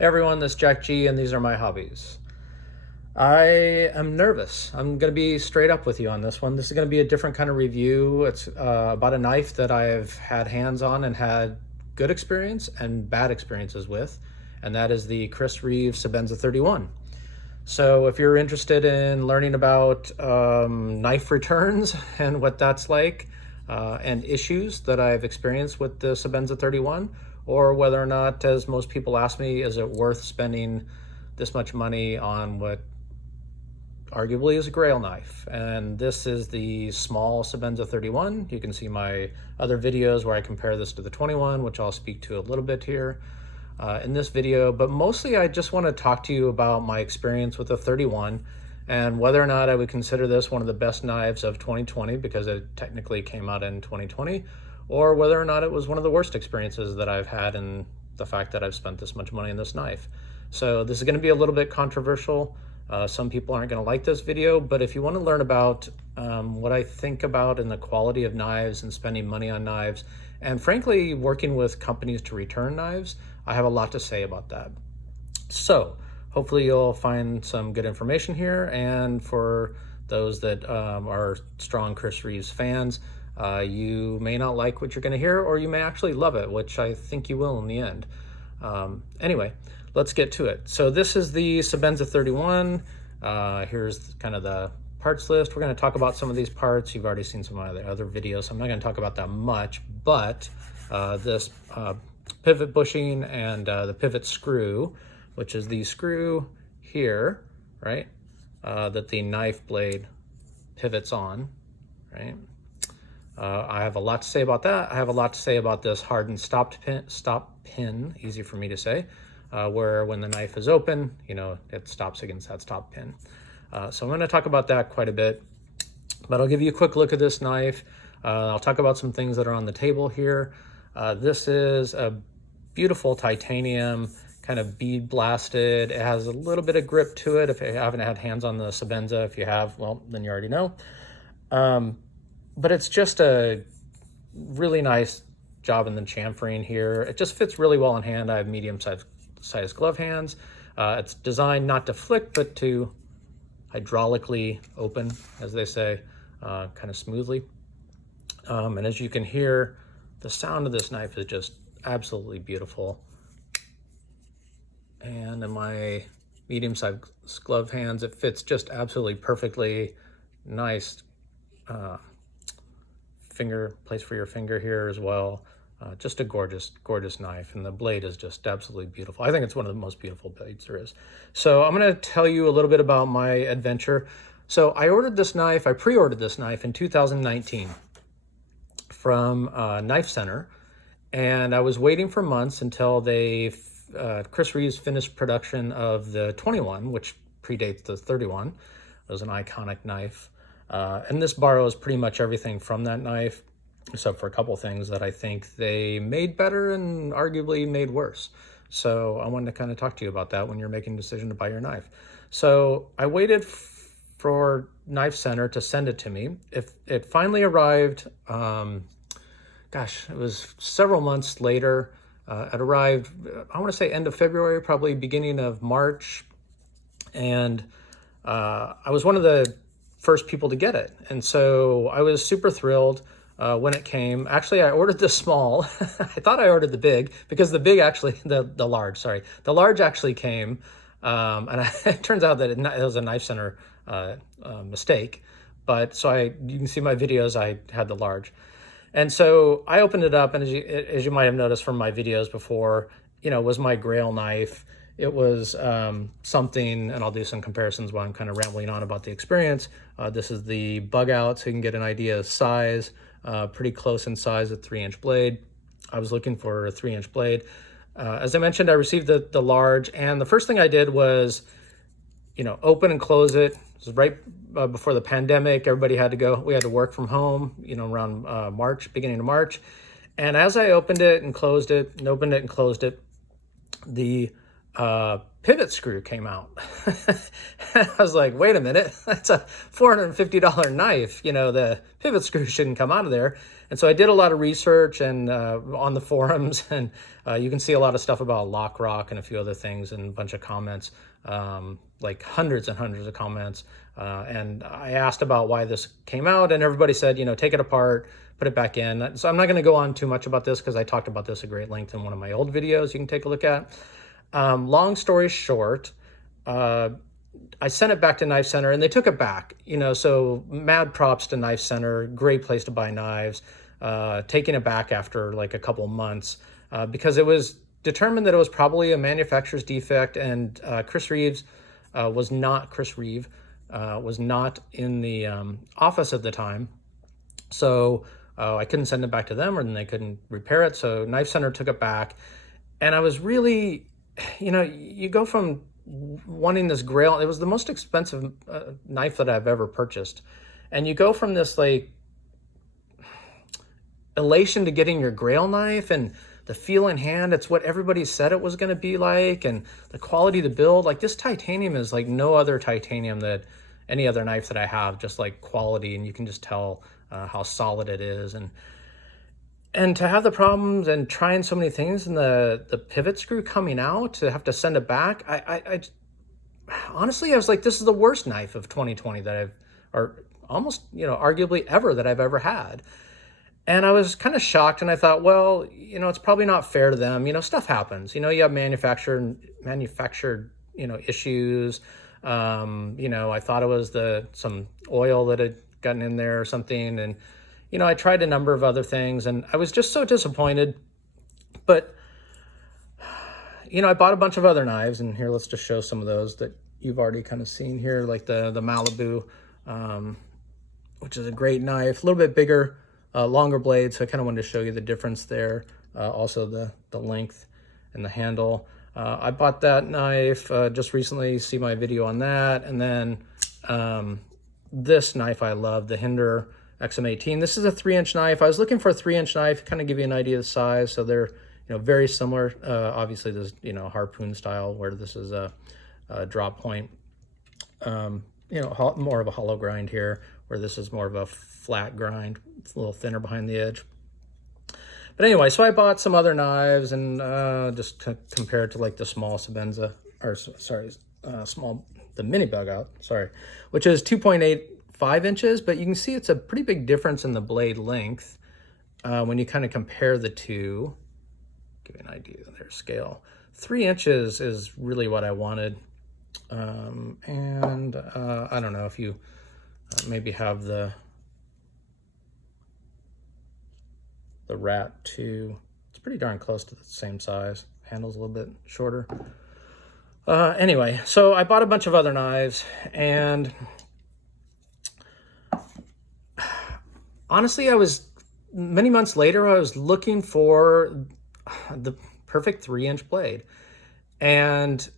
Hey everyone, this is Jack G, and these are my hobbies. I am nervous. I'm going to be straight up with you on this one. This is going to be a different kind of review. It's about a knife that I've had hands on and had good experience and bad experiences with, and that is the Chris Reeve Sebenza 31. So if you're interested in learning about knife returns and what that's like, and issues that I've experienced with the Sebenza 31, or whether or not, as most people ask me, is it worth spending this much money on what arguably is a grail knife. And this is the small Sebenza 31. You can see my other videos where I compare this to the 21, which I'll speak to a little bit here in this video. But mostly I just want to talk to you about my experience with the 31 and whether or not I would consider this one of the best knives of 2020 because it technically came out in 2020, or whether or not it was one of the worst experiences that I've had in the fact that I've spent this much money on this knife. So this is going to be a little bit controversial. Some people aren't going to like this video, but if you want to learn about what I think about and the quality of knives and spending money on knives, and frankly, working with companies to return knives, I have a lot to say about that. So hopefully you'll find some good information here. And for those that are strong Chris Reeves fans, you may not like what you're going to hear, or you may actually love it, which I think you will in the end. Anyway, let's get to it. So this is the Sebenza 31. Here's kind of the parts list. We're going to talk about some of these parts. You've already seen some of my other videos, so I'm not going to talk about that much, but this pivot bushing and the pivot screw, which is the screw here, right, that the knife blade pivots on, right? I have a lot to say about that. I have a lot to say about this hardened stop pin, easy for me to say, where when the knife is open, you know, it stops against that stop pin. So I'm going to talk about that quite a bit, but I'll give you a quick look at this knife. I'll talk about some things that are on the table here. This is a beautiful titanium, kind of bead blasted. It has a little bit of grip to it. If you haven't had hands on the Sebenza, if you have, well, then you already know. But it's just a really nice job in the chamfering here. It just fits really well in hand. I have medium-sized glove hands. It's designed not to flick, but to hydraulically open, as they say, kind of smoothly. And as you can hear, the sound of this knife is just absolutely beautiful. And in my medium-sized glove hands, it fits just absolutely perfectly. Nice place for your finger here as well. Just a gorgeous knife, and the blade is just absolutely beautiful. I think it's one of the most beautiful blades there is. So I'm going to tell you a little bit about my adventure. So I pre-ordered this knife in 2019 from Knife Center, and I was waiting for months until Chris Reeves finished production of the 21, which predates the 31. It was an iconic knife. And this borrows pretty much everything from that knife, except for a couple things that I think they made better and arguably made worse. So I wanted to kind of talk to you about that when you're making a decision to buy your knife. So I waited for Knife Center to send it to me. It finally arrived, it was several months later. It arrived, I want to say end of February, probably beginning of March. And I was one of the first people to get it. And so I was super thrilled when it came. Actually, I ordered the small. I thought I ordered the big because the large actually came. And it turns out that it was a Knife Center mistake. But so you can see my videos, I had the large. And so I opened it up, and as you might have noticed from my videos before, you know, it was my grail knife. It was something, and I'll do some comparisons while I'm kind of rambling on about the experience. This is the bug out, so you can get an idea of size, pretty close in size, a 3-inch blade. I was looking for a 3-inch blade. As I mentioned, I received the large, and the first thing I did was, you know, open and close it. This was right before the pandemic. Everybody had to go. We had to work from home, you know, around beginning of March. And as I opened it and closed it, and opened it and closed it, the pivot screw came out. I was like, wait a minute, that's a $450 knife. The pivot screw shouldn't come out of there. And so I did a lot of research and on the forums, and you can see a lot of stuff about lock rock and a few other things and a bunch of comments, like hundreds and hundreds of comments. And I asked about why this came out, and everybody said, take it apart, put it back in. So I'm not going to go on too much about this because I talked about this at great length in one of my old videos you can take a look at. Long story short, I sent it back to Knife Center and they took it back, so mad props to Knife Center, great place to buy knives, taking it back after like a couple months, because it was determined that it was probably a manufacturer's defect, and Chris Reeve was not in the office at the time. So I couldn't send it back to them, or then they couldn't repair it. So Knife Center took it back, and I was really, you go from wanting this Grail. It was the most expensive knife that I've ever purchased, and you go from this like elation to getting your Grail knife, and the feel in hand, it's what everybody said it was going to be like, and the quality, the build, like this titanium is like no other titanium that any other knife that I have, just like quality, and you can just tell how solid it is. And to have the problems and trying so many things, and the pivot screw coming out, to have to send it back, I honestly, I was like, this is the worst knife of 2020 that I've, or almost, arguably ever, that I've ever had. And I was kind of shocked, and I thought, well, it's probably not fair to them. Stuff happens. You have manufactured, issues. I thought it was some oil that had gotten in there or something. And, I tried a number of other things, and I was just so disappointed. But, I bought a bunch of other knives, and here, let's just show some of those that you've already kind of seen here, like the Malibu, which is a great knife, a little bit bigger, longer blade. So I kind of wanted to show you the difference there. Also the length and the handle. I bought that knife just recently. See my video on that. And then this knife I love, the Hinder XM18. This is a 3-inch knife. I was looking for a 3-inch knife, kind of give you an idea of the size. So they're very similar. Obviously there's harpoon style, where this is a drop point. More of a hollow grind here, where this is more of a flat grind. It's a little thinner behind the edge. But anyway, so I bought some other knives, and just compared to like the small Sebenza, or sorry, the mini bug out, which is 2.85 inches, but you can see it's a pretty big difference in the blade length when you kind of compare the two. Give you an idea of their scale. 3 inches is really what I wanted. And I don't know if you maybe have the Rat 2. It's pretty darn close to the same size. Handle's a little bit shorter. Anyway, so I bought a bunch of other knives, and honestly, many months later, I was looking for the perfect 3-inch blade, and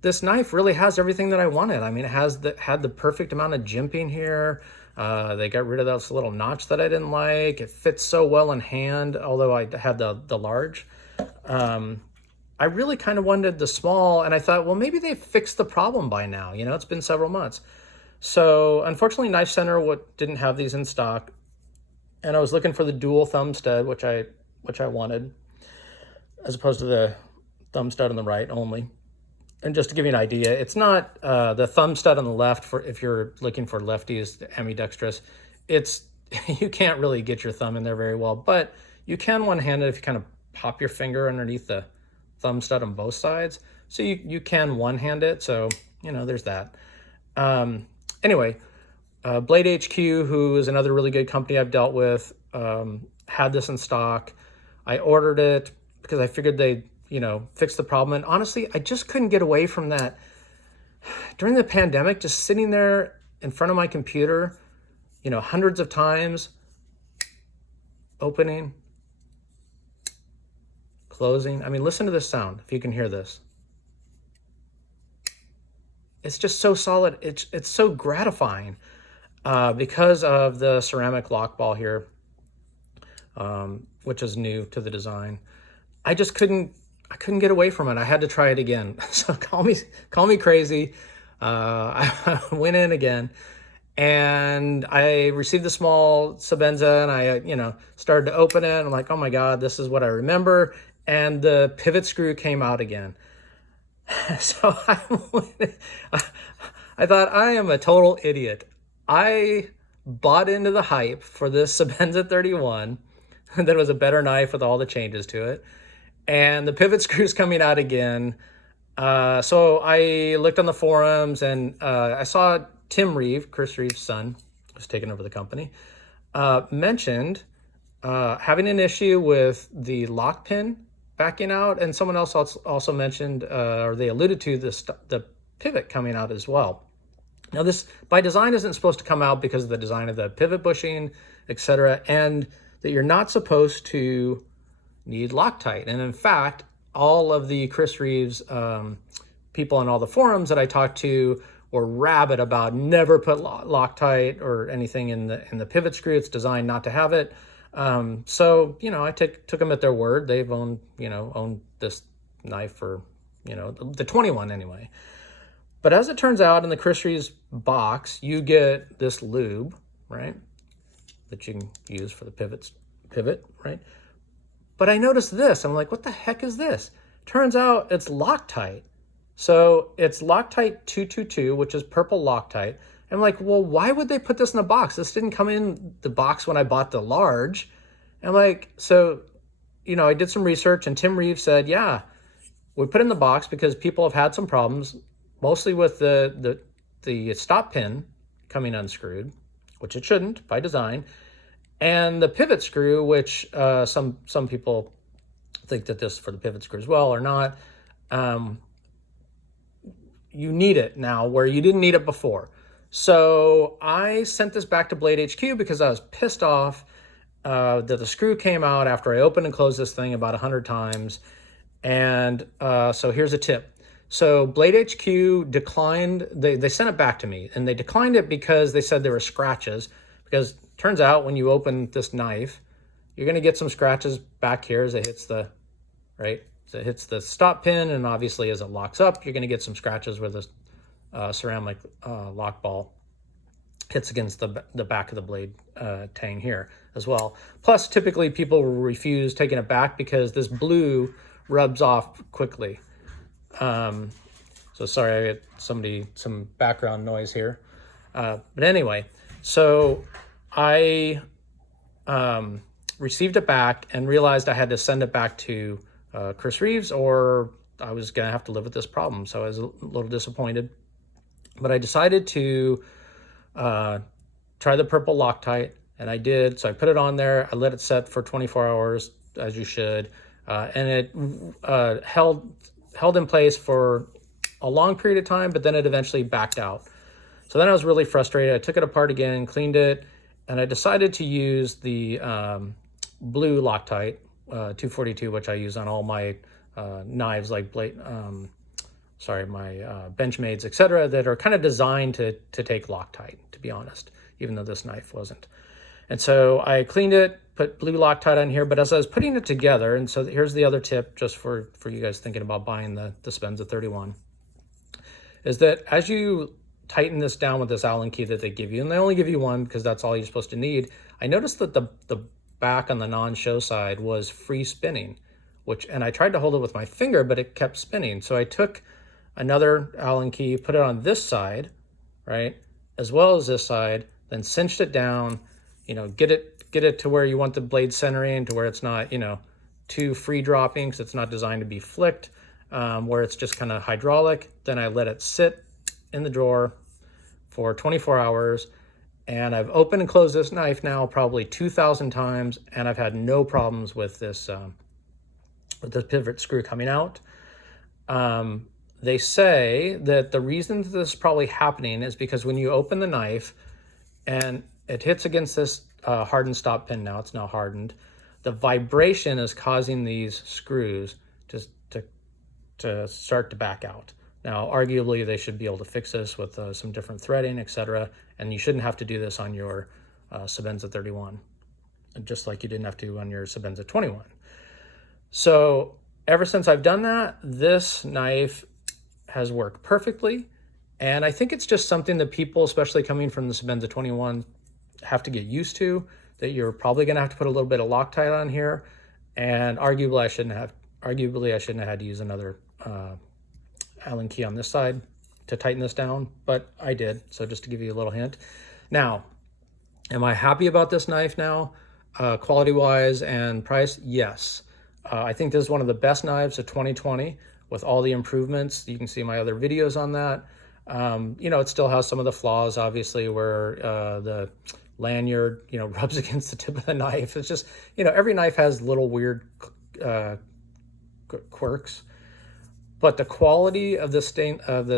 this knife really has everything that I wanted. I mean, it had the perfect amount of jimping here. They got rid of that little notch that I didn't like. It fits so well in hand, although I had the large. I really kind of wanted the small, and I thought, well, maybe they fixed the problem by now. It's been several months. So unfortunately, Knife Center didn't have these in stock, and I was looking for the dual thumb stud, which I wanted, as opposed to the thumb stud on the right only. And just to give you an idea, it's not the thumb stud on the left, for if you're looking for lefties, ambidextrous. You can't really get your thumb in there very well, but you can one-handed if you kind of pop your finger underneath the thumb stud on both sides. So you can one-hand it. So there's that. Anyway, Blade HQ, who is another really good company I've dealt with, had this in stock. I ordered it because I figured they'd fix the problem. And honestly, I just couldn't get away from that. During the pandemic, just sitting there in front of my computer, hundreds of times, opening, closing. I mean, listen to this sound, if you can hear this. It's just so solid. It's so gratifying because of the ceramic lock ball here, which is new to the design. I just couldn't I couldn't get away from it. I had to try it again. So call me crazy. I went in again, and I received the small Sebenza, and I, started to open it. I'm like, oh my God, this is what I remember. And the pivot screw came out again. So I thought, I am a total idiot. I bought into the hype for this Sebenza 31 that was a better knife with all the changes to it. And the pivot screw's coming out again. So I looked on the forums, and I saw Tim Reeve, Chris Reeve's son, who's taken over the company, mentioned having an issue with the lock pin backing out, and someone else also mentioned, or they alluded to the pivot coming out as well. Now, this by design isn't supposed to come out because of the design of the pivot bushing, etc., and that you're not supposed to need Loctite. And in fact, all of the Chris Reeves people on all the forums that I talked to were rabid about never put Loctite or anything in the pivot screw. It's designed not to have it. So I took them at their word. They've owned this knife for the 21 anyway. But as it turns out, in the Chris Reeves box, you get this lube, right, that you can use for the pivot, right? But I noticed this. I'm like, what the heck is this? Turns out it's Loctite. So it's Loctite 222, which is purple Loctite. I'm like, well, why would they put this in the box? This didn't come in the box when I bought the large. I'm like, so, I did some research, and Tim Reeve said, yeah, we put it in the box because people have had some problems, mostly with the stop pin coming unscrewed, which it shouldn't by design, and the pivot screw, which some people think that this is for the pivot screw as well or not. You need it now where you didn't need it before. So I sent this back to Blade HQ because I was pissed off that the screw came out after I opened and closed this thing about 100 times. And so here's a tip. So Blade HQ declined, they sent it back to me, and they declined it because they said there were scratches. Because turns out when you open this knife, you're going to get some scratches back here as it hits the, right? So it hits the stop pin, and obviously as it locks up, you're going to get some scratches where the ceramic lock ball hits against the back of the blade tang here as well. Plus, typically people refuse taking it back because this blue rubs off quickly. So sorry, I got some background noise here. But anyway, so I received it back and realized I had to send it back to Chris Reeves, or I was going to have to live with this problem. So I was a little disappointed. But I decided to try the purple Loctite, and I did. So I put it on there. I let it set for 24 hours, as you should. And it held in place for a long period of time, but then it eventually backed out. So then I was really frustrated. I took it apart again, cleaned it, and I decided to use the blue Loctite 242, which I use on all my knives, like my Benchmades, etc., that are kind of designed to take Loctite, to be honest, even though this knife wasn't. And so I cleaned it, put blue Loctite on here, but as I was putting it together, and so here's the other tip just for you guys thinking about buying the Sebenza 31, is that as you tighten this down with this Allen key that they give you, and they only give you one because that's all you're supposed to need, I noticed that the back on the non-show side was free spinning, and I tried to hold it with my finger, but it kept spinning. So I took another Allen key, put it on this side, right, as well as this side, then cinched it down, get it to where you want the blade centering, to where it's not, too free dropping, because it's not designed to be flicked, where it's just kind of hydraulic. Then I let it sit in the drawer for 24 hours, and I've opened and closed this knife now probably 2,000 times, and I've had no problems with this pivot screw coming out. They say that the reason that this is probably happening is because when you open the knife and it hits against this hardened stop pin, now it's now hardened, the vibration is causing these screws to start to back out. Now, arguably, they should be able to fix this with some different threading, etc., and you shouldn't have to do this on your Sebenza 31, just like you didn't have to on your Sebenza 21. So ever since I've done that, this knife has worked perfectly. And I think it's just something that people, especially coming from the Sebenza 21, have to get used to, that you're probably going to have to put a little bit of Loctite on here. And arguably I shouldn't have had to use another Allen key on this side to tighten this down, but I did. So just to give you a little hint. Now, am I happy about this knife now? Quality-wise and price? Yes. I think this is one of the best knives of 2020 with all the improvements. You can see my other videos on that. You know, it still has some of the flaws, obviously, where the lanyard, you know, rubs against the tip of the knife. It's just, you know, every knife has little weird quirks. But the quality of this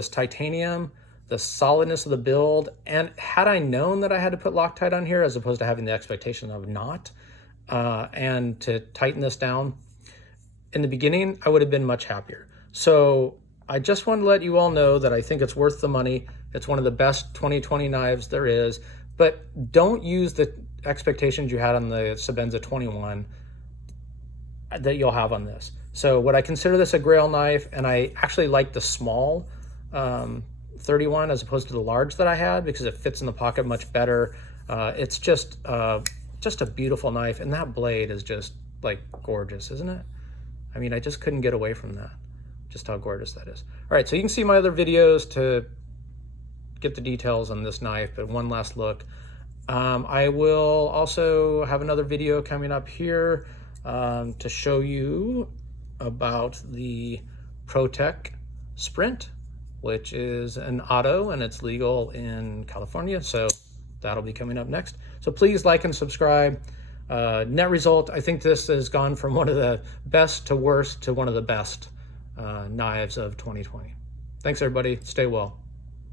titanium, the solidness of the build, and had I known that I had to put Loctite on here as opposed to having the expectation of not, and to tighten this down, in the beginning, I would have been much happier. So I just want to let you all know that I think it's worth the money. It's one of the best 2020 knives there is, but don't use the expectations you had on the Sebenza 21 that you'll have on this. So would I consider this a grail knife? And I actually like the small 31 as opposed to the large that I had because it fits in the pocket much better. It's just a beautiful knife, and that blade is just like gorgeous, isn't it? I mean, I just couldn't get away from that, just how gorgeous that is. All right, so you can see my other videos to get the details on this knife, but one last look. I will also have another video coming up here to show you about the ProTech Sprint, which is an auto and it's legal in California. So that'll be coming up next. So please like and subscribe. Net result, I think this has gone from one of the best to worst to one of the best knives of 2020. Thanks everybody, stay well.